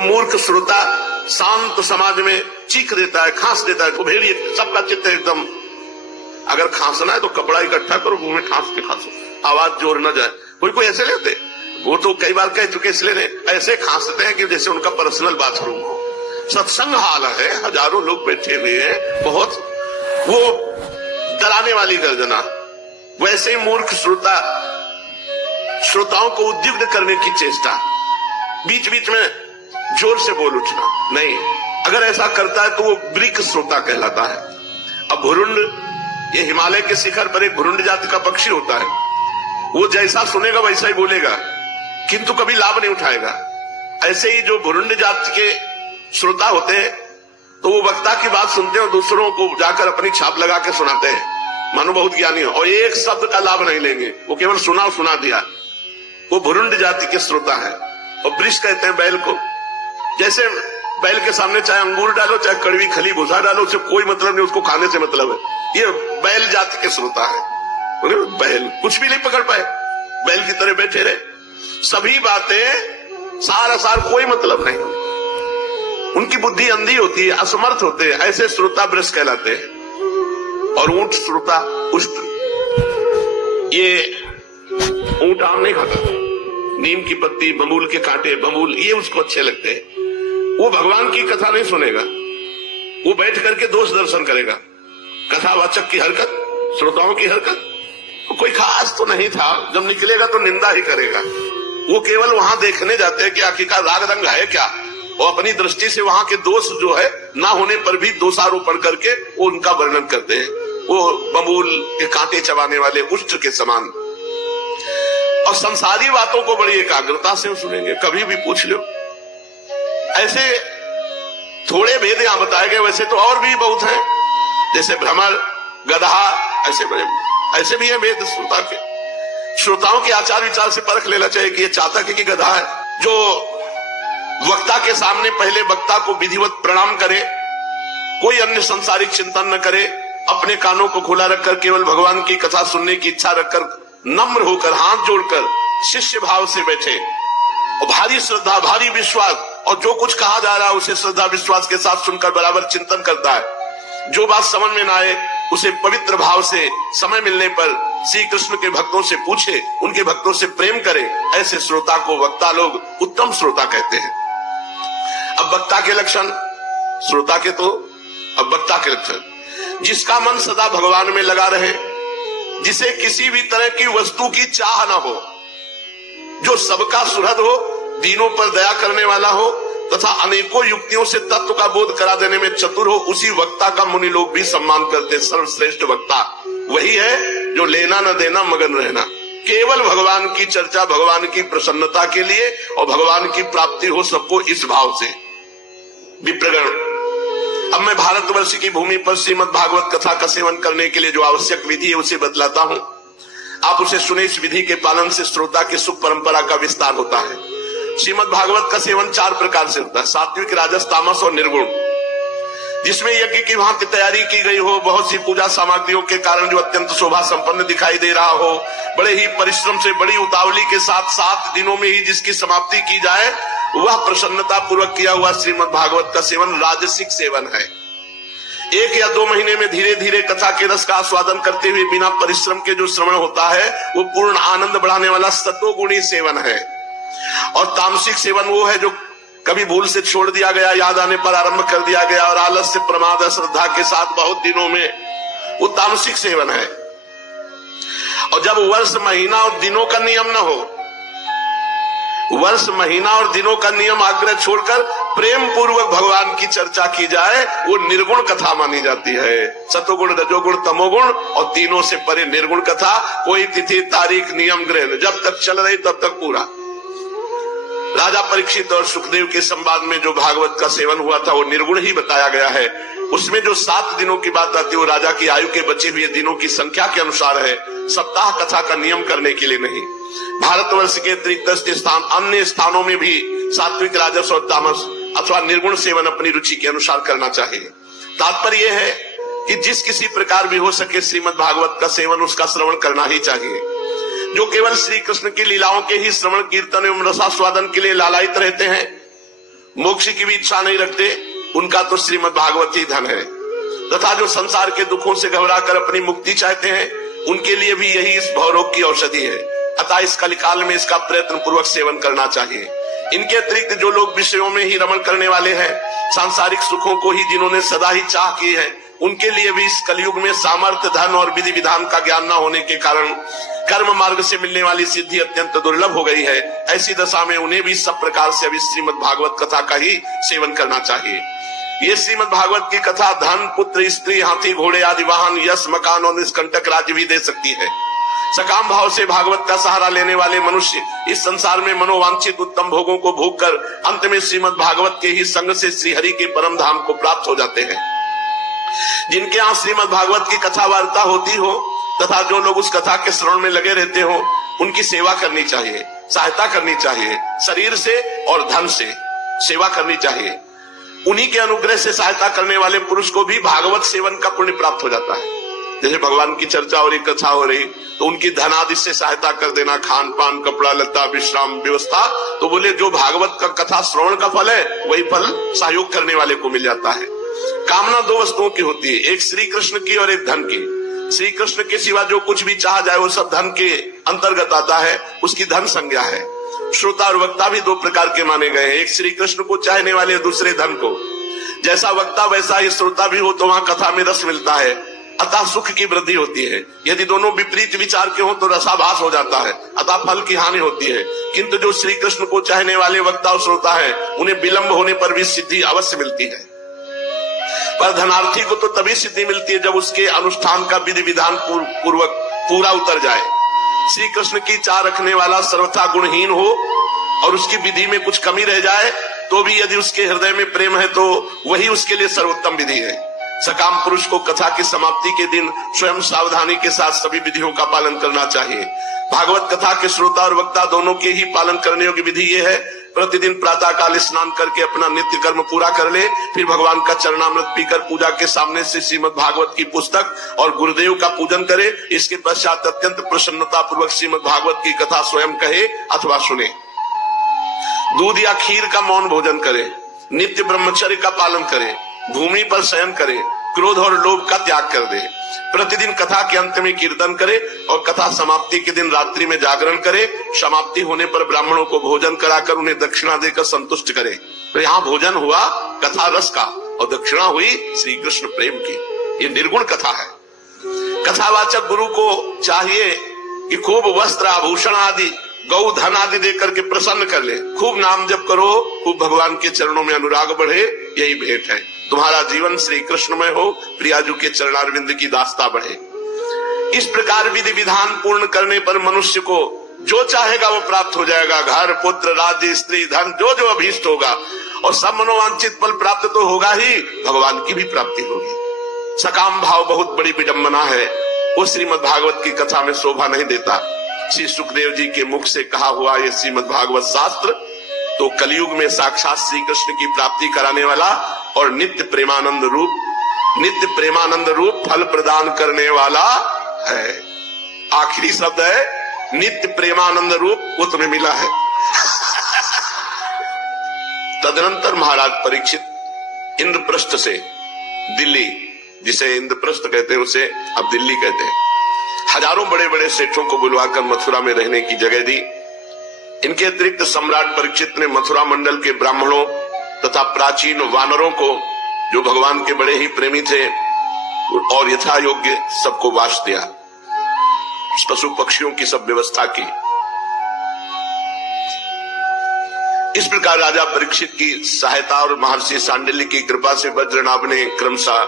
मूर्ख श्रोता शांत समाज में चीख देता है, खांस देता है, तो भेड़िए सबका चित्त एकदम, अगर खांसना है तो कपड़ा इकट्ठा करो, मुंह में खांस के खांसो, आवाज जोर न जाए। कोई ऐसे लेते, वो तो कई बार कह चुके, इसलिए ऐसे खांसते हैं कि जैसे उनका पर्सनल बाथरूम हो। सत्संग हाल है, हजारों लोग बैठे हुए हैं, बहुत वो डराने वाली गर्जना। वैसे ही मूर्ख श्रोताओं को उद्युक्त करने की चेष्टा, बीच बीच में जोर से बोल उठना नहीं। अगर ऐसा करता है तो वो ब्रिक श्रोता कहलाता है। अब भुरुंड, ये हिमालय के शिखर पर एक भुरुंड जाति का पक्षी होता है, वो जैसा सुनेगा वैसा ही बोलेगा, किंतु कभी लाभ नहीं उठाएगा। ऐसे ही जो भुरुंड जाति के श्रोता होते हैं तो वो वक्ता की बात सुनते हैं और दूसरों को जाकर अपनी छाप लगा के सुनाते हैं, मानो बहुत ज्ञानी हो, और एक शब्द का लाभ नहीं लेंगे, वो केवल सुना दिया। वो भुरुंड जाति के श्रोता है। और वृष कहते हैं बैल को, जैसे बैल के सामने चाहे अंगूर डालो चाहे कड़वी खली भूसा डालो, उसे कोई मतलब नहीं, उसको खाने से मतलब है। ये बैल जाति के श्रोता है। बैल कुछ भी नहीं पकड़ पाए, बैल की तरह बैठे रहे, सभी बातें सार कोई मतलब नहीं, उनकी बुद्धि अंधी होती है, असमर्थ होते हैं, ऐसे श्रोता वृष कहलाते हैं। और ऊंट श्रोता उष्ट, ये ऊंट आम नहीं खाता, नीम की पत्ती, बबूल के कांटे, बबूल ये उसको अच्छे लगते हैं। वो भगवान की कथा नहीं सुनेगा, वो बैठ करके दोष दर्शन करेगा। कथावाचक की हरकत, श्रोताओं की हरकत कोई खास तो नहीं था, जब निकलेगा तो निंदा ही करेगा। वो केवल वहां देखने जाते हैं कि आखिरकार राग रंग है क्या, और अपनी दृष्टि से वहां के दोष जो है ना होने पर भी दोषारोपण करके वो उनका वर्णन करते हैं। वो बबूल के कांटे चबाने वाले उष्ट के समान। और संसारी बातों को बड़ी एकाग्रता से सुनेंगे, कभी भी पूछ लो। ऐसे थोड़े भेद यहां बताए गए, वैसे तो और भी बहुत हैं, जैसे भ्रमर, गधा, ऐसे भी है भेद श्रोता के। श्रोताओं के आचार विचार से परख लेना चाहिए कि ये चातक है कि गधा है। जो वक्ता के सामने पहले वक्ता को विधिवत प्रणाम करे, कोई अन्य संसारिक चिंतन न करे, अपने कानों को खुला रखकर केवल भगवान की कथा सुनने की इच्छा रखकर, नम्र होकर हाथ जोड़कर शिष्य भाव से बैठे, और भारी श्रद्धा भारी विश्वास, और जो कुछ कहा जा रहा है उसे श्रद्धा विश्वास के साथ सुनकर बराबर चिंतन करता है। जो बात समझ में ना आए उसे पवित्र भाव से समय मिलने पर श्री कृष्ण के भक्तों से पूछे, उनके भक्तों से प्रेम करे, ऐसे श्रोता को वक्ता लोग उत्तम श्रोता कहते हैं। अब वक्ता के लक्षण, श्रोता के तो अब वक्ता के लक्षण, जिसका मन सदा भगवान में लगा रहे, जिसे किसी भी तरह की वस्तु की चाह न हो, जो सबका सुहृद हो, दीनों पर दया करने वाला हो तथा अनेकों युक्तियों से तत्व का बोध करा देने में चतुर हो, उसी वक्ता का मुनि लोग भी सम्मान करते। सर्वश्रेष्ठ वक्ता वही है जो लेना न देना मगन रहना, केवल भगवान की चर्चा, भगवान की प्रसन्नता के लिए और भगवान की प्राप्ति हो सबको, इस भाव से। विप्रगण, अब मैं भारतवर्ष की भूमि पर श्रीमद् भागवत कथा का सेवन करने के लिए जो आवश्यक विधि है उसे बतलाता हूं, आप उसे सुने। इस विधि के पालन से श्रोता की सुख परंपरा का विस्तार होता है। श्रीमद् भागवत का सेवन 4 प्रकार से होता है, सात्विक, राजस, तामस और निर्गुण। जिसमें यज्ञ की वहां की तैयारी की गई हो, बहुत सी पूजा सामग्रियों के कारण जो अत्यंत शोभा संपन्न दिखाई दे रहा हो, बड़े ही परिश्रम से, बड़ी उतावली के साथ 7 दिनों में ही जिसकी समाप्ति की जाए, वह प्रसन्नता पूर्वक किया हुआ श्रीमद् भागवत का सेवन राजसिक सेवन है। 1 या 2 महीने में धीरे धीरे कथा के रस का आस्वादन करते हुए बिना परिश्रम के जो श्रवण होता है, वो पूर्ण आनंद बढ़ाने वाला सत्वगुणी सेवन है। और तामसिक सेवन वो है जो कभी भूल से छोड़ दिया गया, याद आने पर आरंभ कर दिया गया, और आलस्य, प्रमाद, श्रद्धा के साथ बहुत दिनों में, वो तामसिक सेवन है। और जब वर्ष, महीना और दिनों का नियम न हो, वर्ष, महीना और दिनों का नियम आग्रह छोड़कर प्रेम पूर्वक भगवान की चर्चा की जाए, वो निर्गुण कथा मानी जाती है। सतोगुण, रजोगुण, तमोगुण और तीनों से परे निर्गुण कथा। कोई तिथि, तारीख, नियम, ग्रहण जब तक चल रही तब तक पूरा। राजा परीक्षित और सुखदेव के संवाद में जो भागवत का सेवन हुआ था वो निर्गुण ही बताया गया है। उसमें जो 7 दिनों की बात आती है वो राजा की आयु के बचे हुए दिनों की संख्या के अनुसार है, सप्ताह कथा का नियम करने के लिए नहीं। भारतवर्ष के अतिरिक्त स्थान अन्य स्थानों में भी सात्विक, राजस और तामस अथवा निर्गुण सेवन अपनी रुचि के अनुसार करना चाहिए। तात्पर्य यह है कि जिस किसी प्रकार भी हो सके श्रीमद् भागवत का सेवन, उसका श्रवण करना ही चाहिए। जो केवल श्री कृष्ण की लीलाओं के ही श्रवण, कीर्तन एवं रसास्वादन के लिए लालायित रहते हैं, मोक्ष की भी इच्छा नहीं रखते, उनका तो श्रीमद् भागवत ही धन है। तथा जो संसार के दुखों से घबराकर अपनी मुक्ति चाहते हैं, उनके लिए भी यही इस भवरोग की औषधि है। अतः इस कलिकाल में इसका प्रयत्न पूर्वक सेवन करना चाहिए। इनके अतिरिक्त जो लोग विषयों में ही रमण करने वाले हैं, सांसारिक सुखों को ही जिन्होंने सदा ही चाह की है, उनके लिए भी इस कलयुग में सामर्थ्य, धन और विधि विधान का ज्ञान न होने के कारण कर्म मार्ग से मिलने वाली सिद्धि अत्यंत दुर्लभ हो गई है। ऐसी दशा में उन्हें भी सब प्रकार से अभी श्रीमद् भागवत कथा का ही सेवन करना चाहिए। ये श्रीमद् भागवत की कथा धन, पुत्र, स्त्री, हाथी, घोड़े आदि वाहन, यश, मकान और निष्कंटक राज्य भी दे सकती है। सकाम भाव से भागवत का सहारा लेने वाले मनुष्य इस संसार में मनोवांछित उत्तम भोगों को भोग कर अंत में श्रीमद् भागवत के ही संग से श्रीहरि के परम धाम को प्राप्त हो जाते हैं। जिनके यहाँ श्रीमद् भागवत की कथा वार्ता होती हो तथा जो लोग उस कथा के श्रवण में लगे रहते हो, उनकी सेवा करनी चाहिए, सहायता करनी चाहिए, शरीर से और धन से सेवा करनी चाहिए। उन्हीं के अनुग्रह से सहायता करने वाले पुरुष को भी भागवत सेवन का पुण्य प्राप्त हो जाता है। जैसे भगवान की चर्चा हो रही, कथा हो रही, तो उनकी धनादि से सहायता कर देना, खान पान, कपड़ा लत्ता, विश्राम व्यवस्था, तो बोले जो भागवत का कथा श्रवण का फल है, वही फल सहयोग करने वाले को मिल जाता है। कामना दो वस्तुओं की होती है, एक श्री कृष्ण की और एक धन की। श्री कृष्ण के सिवा जो कुछ भी चाह जाए वो सब धन के अंतर्गत आता है, उसकी धन संज्ञा है। श्रोता और वक्ता भी दो प्रकार के माने गए हैं, एक श्री कृष्ण को चाहने वाले, दूसरे धन को। जैसा वक्ता वैसा ही श्रोता भी हो तो वहां कथा में रस मिलता है, अतः सुख की वृद्धि होती है। यदि दोनों विपरीत विचार के हो तो रसाभास हो जाता है, अतः फल की हानि होती है। किंतु जो श्री कृष्ण को चाहने वाले वक्ता और श्रोता है, उन्हें विलंब होने पर भी सिद्धि अवश्य मिलती है। पर धनार्थी को तो तभी सिद्धि मिलती है जब उसके अनुष्ठान का विधि विधान पूर्वक पूरा उतर जाए। श्री कृष्ण की चाह रखने वाला सर्वथा गुणहीन हो और उसकी विधि में कुछ कमी रह जाए तो भी यदि उसके हृदय में प्रेम है तो वही उसके लिए सर्वोत्तम विधि है। सकाम पुरुष को कथा की समाप्ति के दिन स्वयं सावधानी के साथ सभी विधियों का पालन करना चाहिए। भागवत कथा के श्रोता और वक्ता दोनों के ही पालन करने योग्य विधि ये है, प्रतिदिन प्रातः काल स्नान करके अपना नित्य कर्म पूरा कर ले, फिर भगवान का चरणामृत पीकर पूजा के सामने से श्रीमद् भागवत की पुस्तक और गुरुदेव का पूजन करे। इसके पश्चात अत्यंत प्रसन्नता पूर्वक श्रीमद् भागवत की कथा स्वयं कहे अथवा सुने। दूध या खीर का मौन भोजन करे, नित्य ब्रह्मचर्य का पालन करे, भूमि पर शयन करे, क्रोध और लोभ का त्याग कर दे, प्रतिदिन कथा के अंत में कीर्तन करे और कथा समाप्ति के दिन रात्रि में जागरण करे। समाप्ति होने पर ब्राह्मणों को भोजन कराकर उन्हें दक्षिणा देकर संतुष्ट करे। तो यहाँ भोजन हुआ कथा रस का और दक्षिणा हुई श्री कृष्ण प्रेम की। ये निर्गुण कथा है। कथावाचक गुरु को चाहिए कि खूब वस्त्र, आभूषण आदि, गौ धन आदि देकर के प्रसन्न कर ले। खूब नाम जप करो, खूब भगवान के चरणों में अनुराग बढ़े, यही भेंट है। तुम्हारा जीवन श्री कृष्णमय हो, प्रियाजू के चरणारविंद की दास्ता बढ़े। इस प्रकार विधि विधान पूर्ण करने पर मनुष्य को जो चाहेगा वो प्राप्त हो जाएगा। घर, पुत्र, राज्य, स्त्री, धन, जो जो अभीष्ट होगा, और सब मनोवांछित फल प्राप्त तो होगा ही, भगवान की भी प्राप्ति होगी। सकाम भाव बहुत बड़ी विडंबना है, वो श्रीमद् भागवत की कथा में शोभा नहीं देता। श्री सुखदेव जी के मुख से कहा हुआ ये श्रीमद् भागवत शास्त्र तो कलयुग में साक्षात श्री कृष्ण की प्राप्ति कराने वाला और नित्य प्रेमानंद रूप फल प्रदान करने वाला है। आखिरी शब्द है नित्य प्रेमानंद रूप, वो तुम्हें मिला है। तदनंतर महाराज परीक्षित इंद्रप्रस्थ से दिल्ली, जिसे इंद्रप्रस्थ कहते हैं उसे अब दिल्ली कहते हैं, हजारों बड़े बड़े सेठों को बुलवाकर मथुरा में रहने की जगह दी। इनके अतिरिक्त सम्राट परीक्षित ने मथुरा मंडल के ब्राह्मणों तथा प्राचीन वानरों को, जो भगवान के बड़े ही प्रेमी थे, और यथा योग्य सबको वास दिया। पशु पक्षियों की सब व्यवस्था की। इस प्रकार राजा परीक्षित की सहायता और महर्षि सांडिल्य की कृपा से वज्रनाभ ने क्रमशः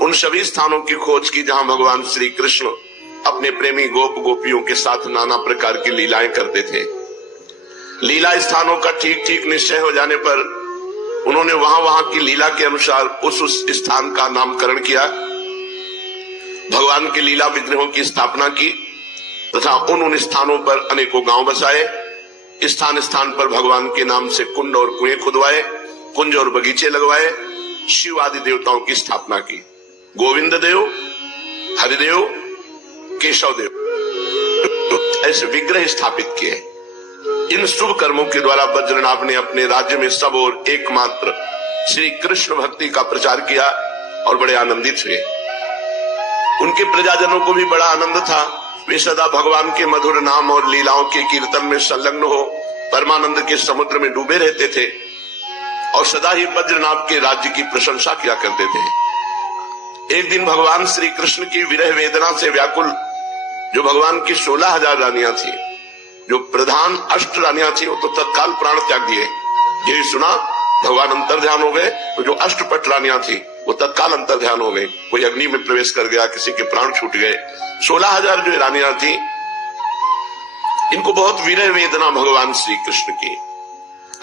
उन सभी स्थानों की खोज की जहां भगवान श्री कृष्ण अपने प्रेमी गोप गोपियों के साथ नाना प्रकार की लीलाएं करते थे। लीला स्थानों का ठीक ठीक निश्चय हो जाने पर उन्होंने वहां वहां की लीला के अनुसार उस स्थान का नामकरण किया, भगवान के लीला विग्रहों की स्थापना की तथा उन स्थानों पर अनेकों गांव बसाए। स्थान स्थान पर भगवान के नाम से कुंड और कुएं खुदवाए, कुंज और बगीचे लगवाए, शिव आदि देवताओं की स्थापना की। गोविंद देव, हरिदेव, केशव देव ऐसे विग्रह स्थापित किए। इन शुभ कर्मों के द्वारा वज्रनाभ ने अपने राज्य में सब और एकमात्र श्री कृष्ण भक्ति का प्रचार किया और बड़े आनंदित हुए। उनके प्रजाजनों को भी बड़ा आनंद था। वे सदा भगवान के मधुर नाम और लीलाओं के कीर्तन में संलग्न हो परमानंद के समुद्र में डूबे रहते थे और सदा ही वज्रनाभ के राज्य की प्रशंसा किया करते थे। एक दिन भगवान श्री कृष्ण की विरह वेदना से व्याकुल जो भगवान की 16,000 रानियां थी, जो प्रधान 8 रानियां थी, वो तो तत्काल प्राण त्याग दिए। यही सुना भगवान अंतर्ध्यान हो गए, तो जो अष्टपट रानियां थी वो तत्काल अंतर्ध्यान हो गई। कोई अग्नि में प्रवेश कर गया, किसी के प्राण छूट गए। 16,000 जो रानियां थी, इनको बहुत विरह वेदना भगवान श्री कृष्ण की।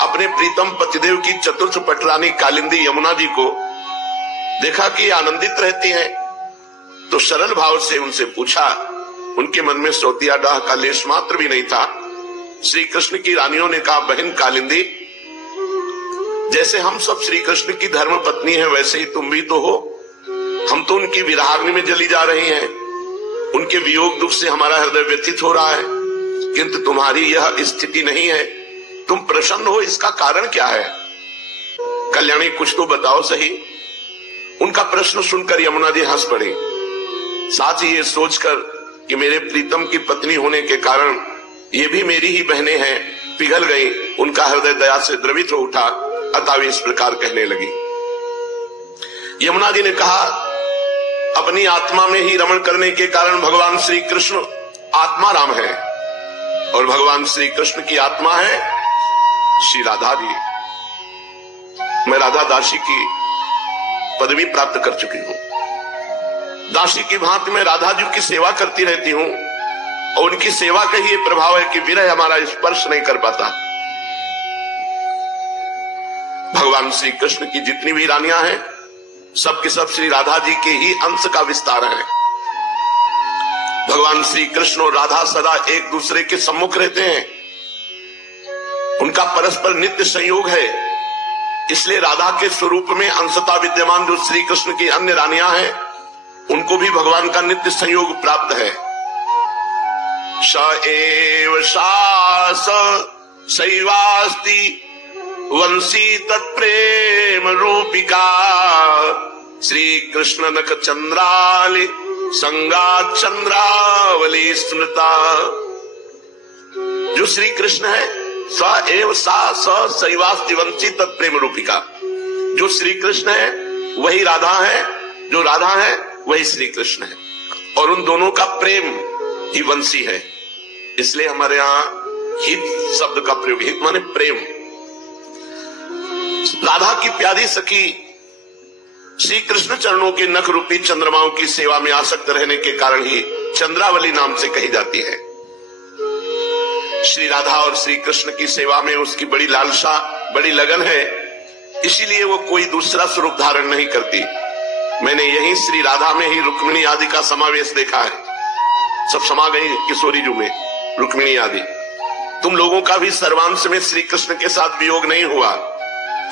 अपने प्रीतम पतिदेव की चतुर्थ पटरानी कालिंदी यमुना जी को देखा कि आनंदित रहती हैं, तो सरल भाव से उनसे पूछा। उनके मन में सौतिया डाह का लेश मात्र भी नहीं था। श्री कृष्ण की रानियों ने कहा, बहन कालिंदी, जैसे हम सब श्री कृष्ण की धर्म पत्नी हैं, वैसे ही तुम भी तो हो। हम तो उनकी विरहाग्नि में जली जा रही हैं, उनके वियोग दुख से हमारा हृदय व्यथित हो रहा है, किंतु तुम्हारी यह स्थिति नहीं है। तुम प्रसन्न हो, इसका कारण क्या है? कल्याणी, कुछ तो बताओ सही। उनका प्रश्न सुनकर यमुना जी हंस पड़ी। साथ ही ये सोचकर कि मेरे प्रीतम की पत्नी होने के कारण ये भी मेरी ही बहनें हैं, पिघल गई। उनका हृदय दया से द्रवित हो उठा, अतः वे इस प्रकार कहने लगी। यमुना जी ने कहा, अपनी आत्मा में ही रमण करने के कारण भगवान श्री कृष्ण आत्मा राम है और भगवान श्री कृष्ण की आत्मा है श्री राधा जी। मैं राधा दासी की पदवी प्राप्त कर चुकी हूं। दासी की भांति मैं राधा जी की सेवा करती रहती हूं और उनकी सेवा का ही प्रभाव है कि विरह हमारा स्पर्श नहीं कर पाता। भगवान श्री कृष्ण की जितनी भी रानियां हैं, सब के सब श्री राधा जी के ही अंश का विस्तार है। भगवान श्री कृष्ण और राधा सदा एक दूसरे के सम्मुख रहते हैं, उनका परस्पर नित्य संयोग है। इसलिए राधा के स्वरूप में अंशता विद्यमान जो श्री कृष्ण की अन्य रानियां हैं, उनको भी भगवान का नित्य संयोग प्राप्त है। स एव सास शैवास्ति वंशी तत्प्रेम रूपिका श्री कृष्ण नख चंद्राली संगा चंद्रावली स्मृता। जो श्री कृष्ण है, स एव सा स शैवास्ति वंशी तत्प्रेम रूपिका। जो श्री कृष्ण है वही राधा है, जो राधा है वही श्री कृष्ण है, और उन दोनों का प्रेम ही वंशी है। इसलिए हमारे यहाँ हित शब्द का प्रयोग, हित माने प्रेम। राधा की प्यारी सखी श्री कृष्ण चरणों के नख रूपी चंद्रमाओं की सेवा में आसक्त रहने के कारण ही चंद्रावली नाम से कही जाती है। श्री राधा और श्री कृष्ण की सेवा में उसकी बड़ी लालसा, बड़ी लगन है, इसीलिए वो कोई दूसरा स्वरूप धारण नहीं करती। मैंने यही श्री राधा में ही रुक्मिणी आदि का समावेश देखा है। सब समा गई किशोरी जू में रुक्मिणी आदि। तुम लोगों का भी सर्वांश में श्री कृष्ण के साथ वियोग नहीं हुआ,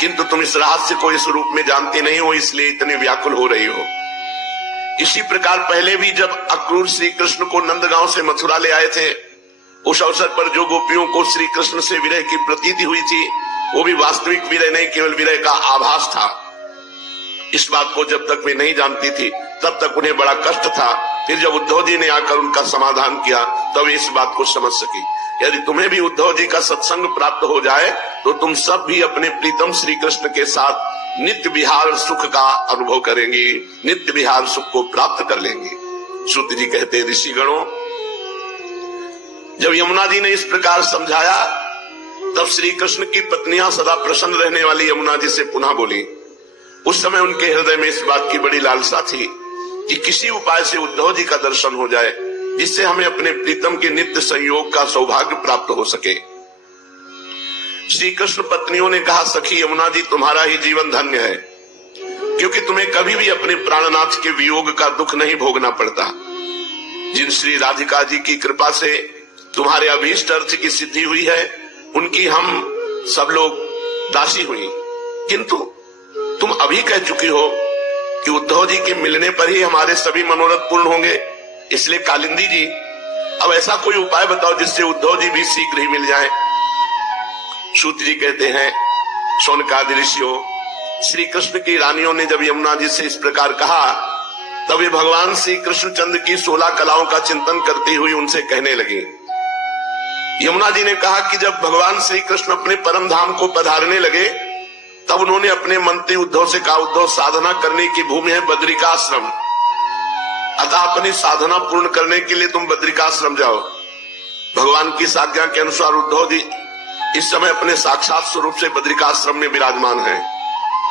किंतु तुम इस रहस्य को इस रूप में जानते नहीं हो, इसलिए इतने व्याकुल हो रही हो। इसी प्रकार पहले भी जब अक्रूर श्री कृष्ण को नंदगांव से मथुरा ले आए थे, उस अवसर पर जो गोपियों को श्री कृष्ण से विरह की प्रतीति हुई थी, वो भी वास्तविक विरह नहीं, केवल विरह का आभास था। इस बात को जब तक वे नहीं जानती थी, तब तक उन्हें बड़ा कष्ट था। फिर जब उद्धव जी ने आकर उनका समाधान किया, तब इस बात को समझ सकी। यदि तुम्हें भी उद्धव जी का सत्संग प्राप्त हो जाए, तो तुम सब भी अपने प्रीतम श्री कृष्ण के साथ नित्य विहार सुख का अनुभव करेंगी, नित्य विहार सुख को प्राप्त कर लेंगी। सूत जी कहते, ऋषिगणों, जब यमुना जी ने इस प्रकार समझाया, तब श्री कृष्ण की पत्नियां सदा प्रसन्न रहने वाली यमुना जी से पुनः बोली। उस समय उनके हृदय में इस बात की बड़ी लालसा थी कि किसी उपाय से उद्धव जी का दर्शन हो जाए, जिससे हमें अपने प्रीतम के नित्य संयोग का सौभाग्य प्राप्त हो सके। श्री कृष्ण पत्नियों ने कहा, सखी यमुना जी, तुम्हारा ही जीवन धन्य है, क्योंकि तुम्हें कभी भी अपने प्राणनाथ के वियोग का दुख नहीं भोगना पड़ता। जिन श्री राधिका जी की कृपा से तुम्हारे अभीष्ट अर्थ की सिद्धि हुई है, उनकी हम सब लोग दासी हुई, किंतु तुम अभी कह चुकी हो कि उद्धव जी के मिलने पर ही हमारे सभी मनोरथ पूर्ण होंगे। इसलिए कालिंदी जी, अब ऐसा कोई उपाय बताओ जिससे उद्धव जी भी शीघ्र ही मिल जाएं। सूत जी कहते हैं, शौनकादि ऋषियों, श्री कृष्ण की रानियों ने जब यमुना जी से इस प्रकार कहा, तब वे भगवान श्री कृष्णचंद्र की 16 कलाओं का चिंतन करती हुई उनसे कहने लगी। यमुना जी ने कहा कि जब भगवान श्री कृष्ण अपने परम धाम को पधारने लगे, तब उन्होंने अपने मंत्री उद्धव से कहा, उद्धव, साधना करने की भूमि है बद्रिकाश्रम, अतः अपनी साधना पूर्ण करने के लिए तुम बद्रिकाश्रम जाओ। भगवान की आज्ञा के अनुसार उद्धव जी इस समय अपने साक्षात स्वरूप से बद्रिकाश्रम में विराजमान हैं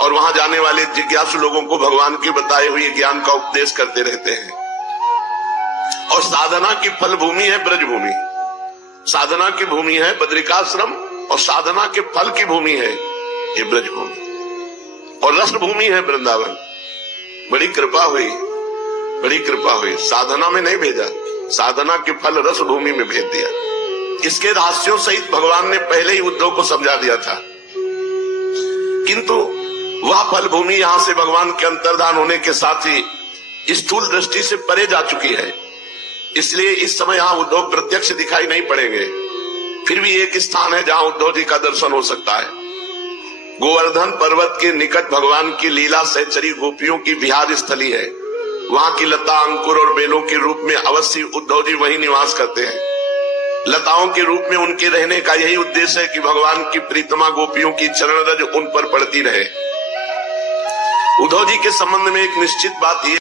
और वहां जाने वाले जिज्ञासु लोगों को भगवान के बताए हुए ज्ञान का उपदेश करते रहते हैं। और साधना की फल भूमि है ब्रजभूमि, साधना की भूमि है बद्रिकाश्रम और साधना के फल की भूमि है ये ब्रजभूमि, और रस भूमि है वृंदावन। बड़ी कृपा हुई, बड़ी कृपा हुई। साधना में नहीं भेजा, साधना के फल रस भूमि में भेज दिया। इसके रहस्यों सहित भगवान ने पहले ही उद्धव को समझा दिया था, किंतु वह फल भूमि यहां से भगवान के अंतर्धान होने के साथ ही स्थूल दृष्टि से परे जा चुकी है। इसलिए इस समय यहां उद्धव प्रत्यक्ष दिखाई नहीं पड़ेंगे। फिर भी एक स्थान है जहां उद्धव जी का दर्शन हो सकता है। गोवर्धन पर्वत के निकट भगवान की लीला सहचरी गोपियों की विहार स्थली है। वहां की लता, अंकुर और बेलों के रूप में अवश्य उद्धव जी वहीं निवास करते हैं। लताओं के रूप में उनके रहने का यही उद्देश्य है कि भगवान की प्रीतमा गोपियों की चरण रज उन पर पड़ती रहे। उद्धव जी के संबंध में एक निश्चित बात ये